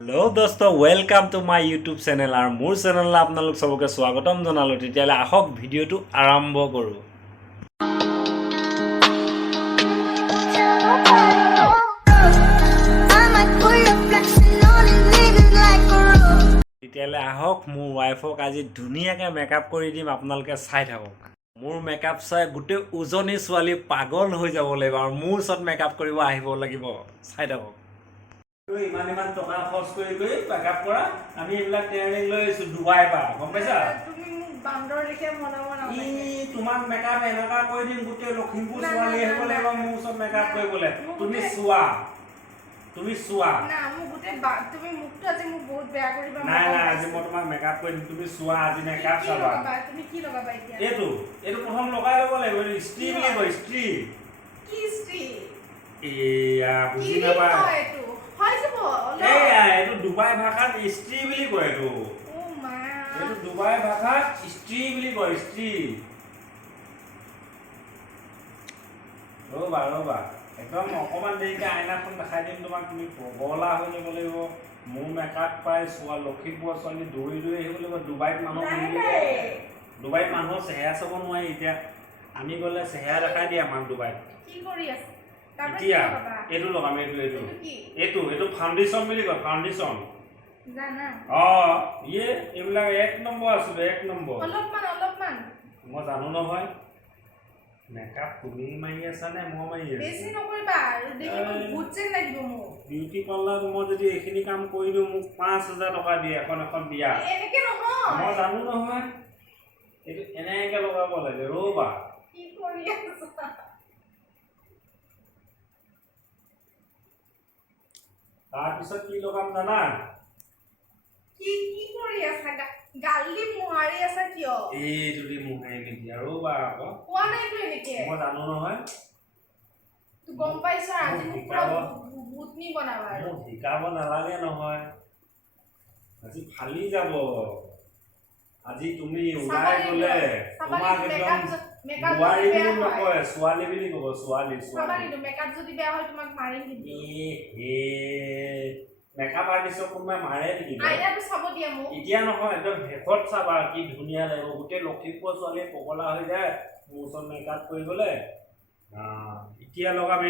Hello' দোস্ত welcome to my YouTube channel আৰু মোৰ চেনেললৈ আপোনালোক চবকে স্বাগতম জনালোঁ। তেতিয়াহ'লে আহক ভিডিঅ'টো আৰম্ভ কৰোঁ। তেতিয়াহ'লে আহক মোৰ ৱাইফক আজি ধুনীয়াকৈ মেকআপ কৰি দিম, আপোনালোকে চাই থাকক। মোৰ মেকআপ চাই গোটেই উজনি ছোৱালী পাগল হৈ যাব লাগিব আৰু মোৰ ওচৰত মেকআপ কৰিব আহিব লাগিব। চাই থাকক। ইমান টকা খৰচ কৰি মেকআপ কৰা, আমি এইবিলাক ট্ৰেইনিং লৈ আহিছোঁ ডুবাইৰ পৰা, গম পাইছা? তুমি মোক বান্দৰ লিখে বনাব নালাগে। তোমাক মেকআপ এনেকুৱা কৰি দিম, গোটেই লখিমপুৰ ছোৱালী আহিব লাগিব মোৰ ওচৰত মেকআপ কৰিবলৈ। তুমি চোৱা, তুমি চোৱা। না মোক গোটেই তুমি মুখটো আজি মোক বহুত বেয়া কৰিবা। নাই আজি মই তোমাক মেকআপ কৰি দিম, তুমি চোৱা আজি মেকআপ চাবা। তুমি কি লগাবা এতিয়া? এইটো প্ৰথম লগাই ল'ব লাগিব, স্ত্ৰী বুলি কয়, স্ত্ৰী। কি স্ত্ৰী? এয়া বুজি নাপায়। এইটো হৈ যাব। এইটো ডুবাই ভাষাত স্ত্ৰী বুলি কয়। এইটো ডুবাই ভাষাত স্ত্ৰী বুলি কয়, স্ত্ৰী। ৰ'বা একদম অকণমান দেৰিকে আইনাখন দেখাই দিম তোমাক, তুমি পগলা হৈ যাব লাগিব। মোৰ মেকআপ পাই চোৱা লখিমপুৰ ছোৱালী দৌৰি আহিব লাগিব। ডুবাইত মানুহ চেহেৰা চাব নোৱাৰি। এতিয়া আমি গ'লে চেহেৰা দেখাই দিয়ে আমাক ডুবাইত। এতিয়া এইটো লগাম, এইটো ফাউণ্ডেশ্যন বুলি কয়, ফাউণ্ডেশ্যন। এইবিলাক এক নম্বৰ আছিলে, এক নম্বৰ। মই জানো নহয়। মেকআপ তুমি মাৰি আছা নে মই মাৰি আছো? বিউটি পাৰ্লাৰত মই যদি এইখিনি কাম কৰি দিওঁ মোক 5,000 টকা দিয়ে এখন বিয়া। মই জানো নহয়। এইটো এনেকে লগাব লাগে। ৰ'বা তাৰপিছত কি লগাম জানা? এইটো দি মোহাৰি নিদিয়া। ৰ'বা আকৌ মই জানো নহয়। গম পাইছা আজি মোক শিকাব নালাগে নহয়। আজি ফালি যাব। আজি তুমি ওলাই গ'লে তোমাক একদম বোৱাৰী বুলি নকয়, ছোৱালী বুলি ক'ব। ছোৱালী মেকআপ আৰ্টিষ্টক কোনোবাই মাৰে নেকি? এতিয়া নহয়, একদম শেষত চাবা কি ধুনীয়া লাগিব। গোটেই লখিমপুৰ ছোৱালী পগলা হৈ যায় মোৰ ওচৰত মেকআপ কৰিবলৈ। এতিয়া লগাম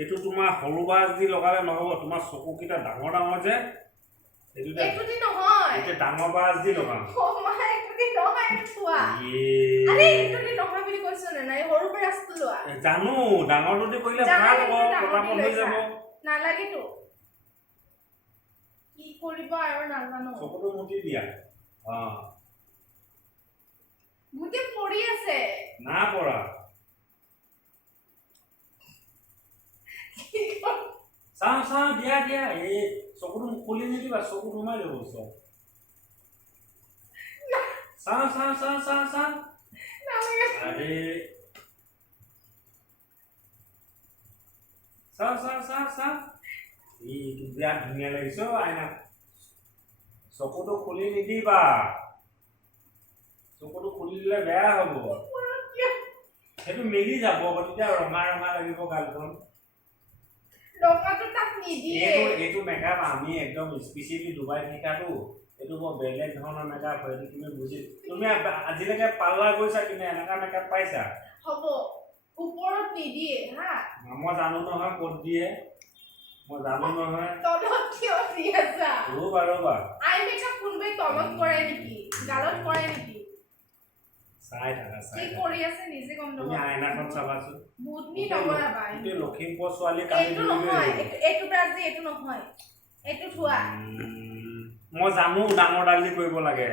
এইটো তোমাৰ সৰু বাছ দি লগালে নহ'ব। তোমাৰ চকুকেইটা ডাঙৰ যে, এইটো ডাঙৰ বাছ দি লগাম। জানো ডাঙৰটো দি কৰিলে ভাল হ'ব, পটাপট হৈ যাব। চকুটো মুটি দিয়া। না পৰা চাওঁ দিয়া। এই চকুটো খুলি নিদিবা, চকু সোমাই যাব চব। চাওঁ আৰে চাওঁ। এইটো বিৰাট ধুনীয়া লাগিছে আইনা। চকুটো খুলি নিদিবা, চকুটো খুলি দিলে বেয়া হ'ব। সেইটো মেলি যাব, তেতিয়া ৰঙা লাগিব গালখন। এইটো মেকআপ আমি একদম স্পেচিয়েলি ডুবাইত শিকাটো। এইটো বৰ বেলেগ ধৰণৰ মেকআপ হয়। তুমি আজিলৈকে পাৰ্লাৰ গৈছা কিন্তু এনেকা মেকআপ পাইছা? মই জানো নহয় ক'ত দিয়ে, মই জানো নহয়। ৰ'বা চাই থাকা। তুমি আইনাখন চাবাচোন। গোটেই লখিমপুৰ ছোৱালী মই জানো ডাঙৰ ডালি কৰিব লাগে।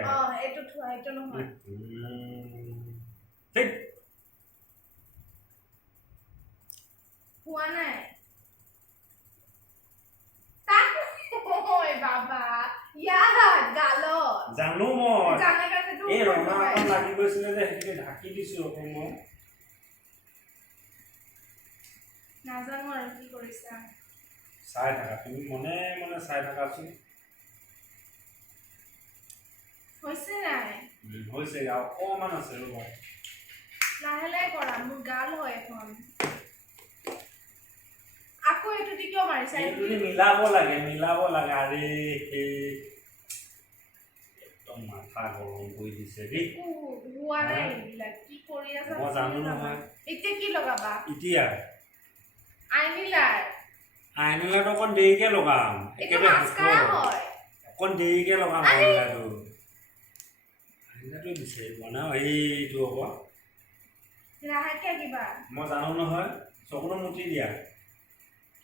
জানো মই এই ৰঙা এখন লাগি গৈছিলে যে সেইখিনি ঢাকি দিছো অকণ মই। নাজানো আৰু কি কৰিছা। চাই থাকা, তুমি মনে চাই থাকাচোন। হৈছে নাই? হৈছে অকণমান আছে। ৰ'বা লাহে কৰা, মোৰ গাল হয় এখন। আকৌ এইটো দি কিয় মাৰিছা এইটো মিলাব লাগে আৰে এই একদম মাথা গৰম কৰি দিছে দেই হোৱা নাই এইবিলাক কি কৰি আছা মই জানো নহয় এতিয়া কি লগাবা এতিয়া আইনিলাৰ অকণ দেৰিকে লগাম এইটো মাস্কাৰা হয় অকণ দেৰিকে লগাম আইনিলাৰটো বিচাৰি পোৱা নাই এইটো হ'ব লাহেকে আঁকিবা মই জানো নহয় চকুটো মুঠি দিয়া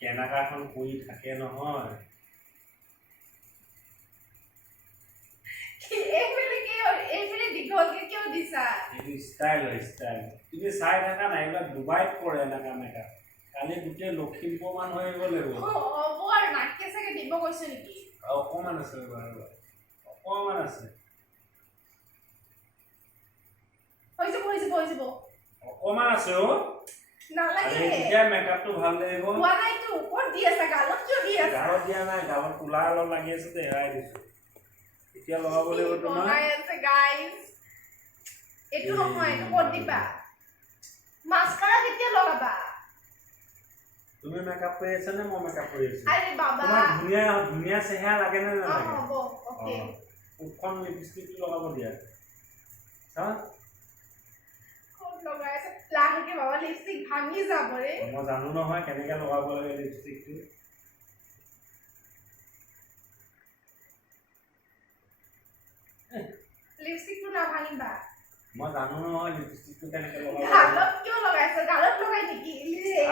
কেনেকাখন কৰি থাকে নহয় এইফালে দীঘলকে কিয় দিছা এইটো ষ্টাইল তুমি চাই থাকা নাই এইবিলাক ডুবাইত কৰে এনেকা মেকআপ কালি গোটেই লখিমপুৰমান হৈ আহিব লাগিব হ'ব আৰু নাকে চাগে দিব কৈছো নেকি অকণমান আছে অকণমান আছে হৈ যাব অকণমান আছে নালাগে এতিয়া মেকআপটো ভাল লাগিব হোৱা নাইতো ক'ত দি আছা গালত কিয় দি আছা গালত দিয়া নাই গালত কোলা অলপ লাগি আছে তো এৰাই দিছো এতিয়া লগাব লাগিব তোমাৰ বনাই আছে গাইজ এইটো নহয় এইটো ক'ত দিবা মাস্কাৰা কেতিয়া লগাবা তুমি মেকআপ কৰি আছা নে মই মেকআপ কৰি আছো আৰে বাবা তোমাক ধুনীয়া চেহেৰা লাগে নে নালাগে হ'ব ওকে মুখখন লিপষ্টিকটো লগাব দিয়া হা ক'ত লগাই আছে লাহেকে বাবা লিপষ্টিক ভাঙি যাব ৰে মই জানো নহয় কেনেকে লগাব লাগে লিপষ্টিকটো লিপষ্টিকটো না ভাঙিবা মই জানো নহয় লিপষ্টিকটো কেনেকে লগাব লাগে গালত কিয় লগাইছ গালত লগাই নেকি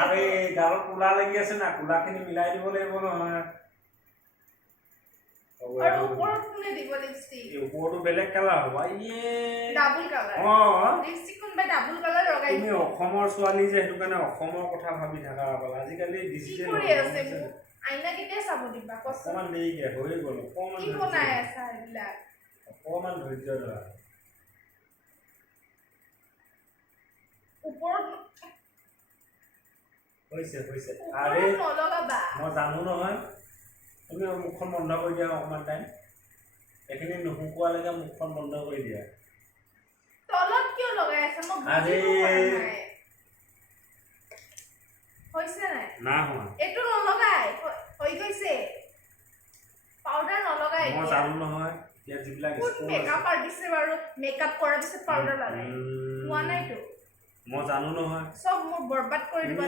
আরে গালত কোলা লাগি আছে না কোলাখিনি মিলাই দিব লাগিব নহয় আৰু ওপৰত কোনে দিব লিপষ্টিক এই ওপৰটো বেলেগ কালাৰ হ'ব ইয়ে ডাবল কালাৰ লিপষ্টিক কোনবা ডাবল কালাৰ লগাই তুমি অসমৰ ছোৱালী যে সেইটো কাৰণে অসমৰ কথা ভাবি থাকা অকল আজিকালি ডিজিটেল কৰি আছে আইনা কেতিয়া চাব দিবা কষ্ট অকণমান দেৰিকে হৈ গ'ল কি বনাই আছা এইবিলাক অকণমান ধৈৰ্য ধৰা ওপৰত হৈছে আৰে আৰে নলগাবা মই জানো নহয় তুমি মুখখন বন্ধ কৰি দিয়া অকণমান টাইম এইখিনি নুশুকোৱালৈকে মুখখন বন্ধ কৰি দিয়া তলত কিয় লগাই আছা মই আৰে বুজিব পৰা নাই হৈছে নাই না হোৱা এইটো নলগাই হৈ গৈছে পাউডাৰ নলগাই মই জানো নহয় এতিয়া যিবিলাক মেকআপ আৰ্টিষ্টে বাৰু মেকআপ কৰাৰ পিছত পাউডাৰ লগাই হোৱা নাইতো মই জানো নহয় সব মোৰ বৰবাদ কৰি দিবা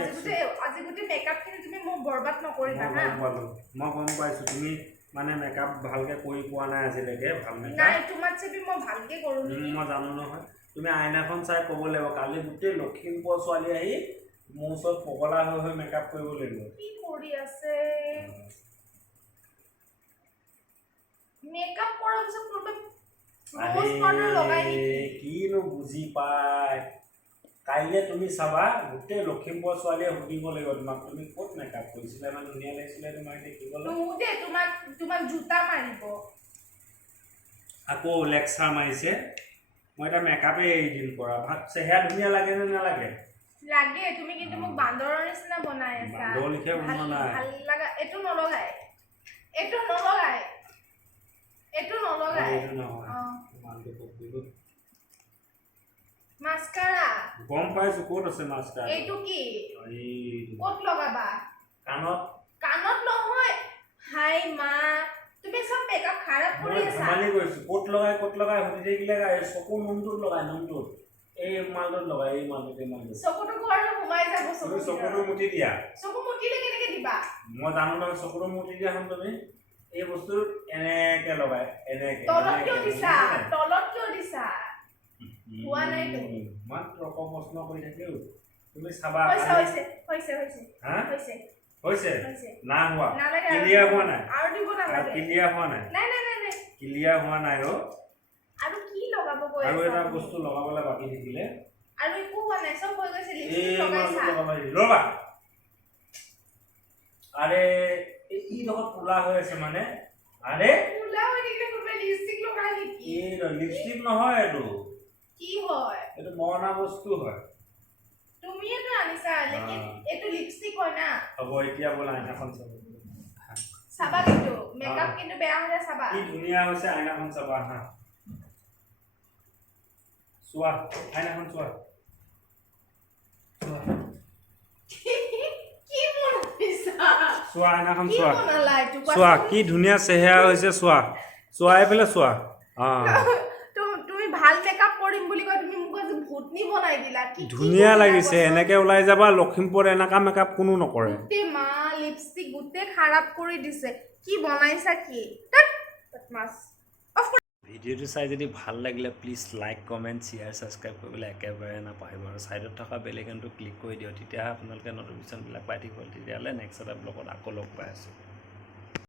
আজি গোটেই মেকআপখিনি তুমি মোক বৰবাদ নকৰিবা হা মই গম পাইছো তুমি মানে মেকআপ ভালকে কৰি পোৱা নাই আজিলৈকে ভাল মেকআপ নাই তোমাৰ চেবি মই ভালকে কৰো মই জানো নহয় তুমি আইনাখন চাই ক'ব লাগিব কালি গোটেই লখিমপুৰ ছোৱালী আহি মোৰ ওচৰত পগলা হৈ মেকআপ কৰিব লাগিব কি কৰি আছে মেকআপ কৰাৰ পিছত কোনোবা ৰ'জ পাউডাৰ লগাই নেকি কিনো বুজি পায় কাইলৈ তুমি চাবা গোটেই লখিমপুৰ ছোৱালীয়ে সুধিব লাগিব তোমাক তুমি ক'ত মেকআপ কৰিছিলা ইমান ধুনীয়া লাগিছিলে তোমাক দেখিবলৈ তোমাক জোতা মাৰিব আকৌ লেকচাৰ মাৰিছে মই এটা মেকআপে এৰি দিম কৰা চেহেৰা ধুনীয়া লাগে নে নালাগে লাগে তুমি কিন্তু মোক বান্দৰৰ নিচিনা বনাই আছা বান্দৰ লিখিয়া বনোৱা নাই ভাল লাগা এইটো নলগাই এইটো নহয় মাস্কাৰা গম পাইছো ক'ত আছে মাস্কাৰা এইটো কি ক'ত লগাবা কাণত নহয় হাই মা তুমি সব মেকআপ খারাপ কৰি আছা ধেমালি কৰিছো ক'ত লগাই সুধি থাকিলে চকু নুনটোত লগাই নুনটোত এই মালটোত লগাই এই মালটোত চকুটো ঘৰ সোমাই যাব তুমি চকুটো মুঠি দিয়া চকু মুঠিলে কেনেকে দিবা মই জানো নহয় চকুটো মুঠি দিয়া হম তুমি এই বস্তু এনেকে লগাই এনেকে তলত কিয় দিছা হোৱা নাইতো মাত্ৰ প্ৰশ্ন কৰি থাকিও তুমি চাবা হৈছে না হোৱা ক্লিয়াৰ হোৱা নাই আৰু দিব নালাগে ক্লিয়াৰ হোৱা নাই নাই ক্লিয়াৰ হোৱা নাই আৰু কি লগাব গৈ আৰু আছা এটা বস্তু লগাবলৈ বাকী থাকিলে আৰু একো হোৱা নাই সব হৈ গৈছে এই লিপষ্টিক লগাইছা ৰবা আৰে এই লগত কোলা হৈ আছে মানে আৰে কোলা হৈ থাকিলে কোনোবা লিপষ্টিক লগাই নেকি এই লিপষ্টিক নহয় এইটো কি হয় এইটো মৰণা বস্তু হয় তুমিয়ে তো আনিছা লেকিন এটো লিপষ্টিক হয় না হ'ব এতিয়া বলা আইনাখন চাব চাবা কিন্তু মেকআপ কিন্তু বেয়া হলে চাবা কি ধুনীয়া হৈছে আইনাখন চাবা হা চোৱা আইনাখন চোৱা কি মন চোৱা আইনাখন কি চোৱা বনালা এইটো চোৱা কোৱাচোন? কি ধুনীয়া চেহেৰা হৈছে চোৱা চোৱা এইফালে চোৱা তুমি ভাল মেকআপ কৰিম বুলি কয় তুমি মোক আজি ভূতনি বনাই দিলা কি ধুনীয়া লাগিছে এনেকে ওলাই যাবা লখিমপুৰত এনেকা মেকআপ কোনো নকৰে গোটেই মা লিপষ্টিক গোটেই খাৰাপ কৰি দিছে কি বনাইছা কি মাছ ভিডিঅ'টো চাই যদি ভাল লাগিলে please like comment share subscribe কৰিবলৈ একেবাৰে নাপাহৰিব আৰু ছাইডত থকা বেল আইকনটো ক্লিক কৰি দিয়ক তেতিয়াহে আপোনালোকে নটিফিকেশ্যনবিলাক পাই থাকিব তেতিয়াহ'লে নেক্সট এটা ব্লগত আকৌ লগ পাই আছোঁ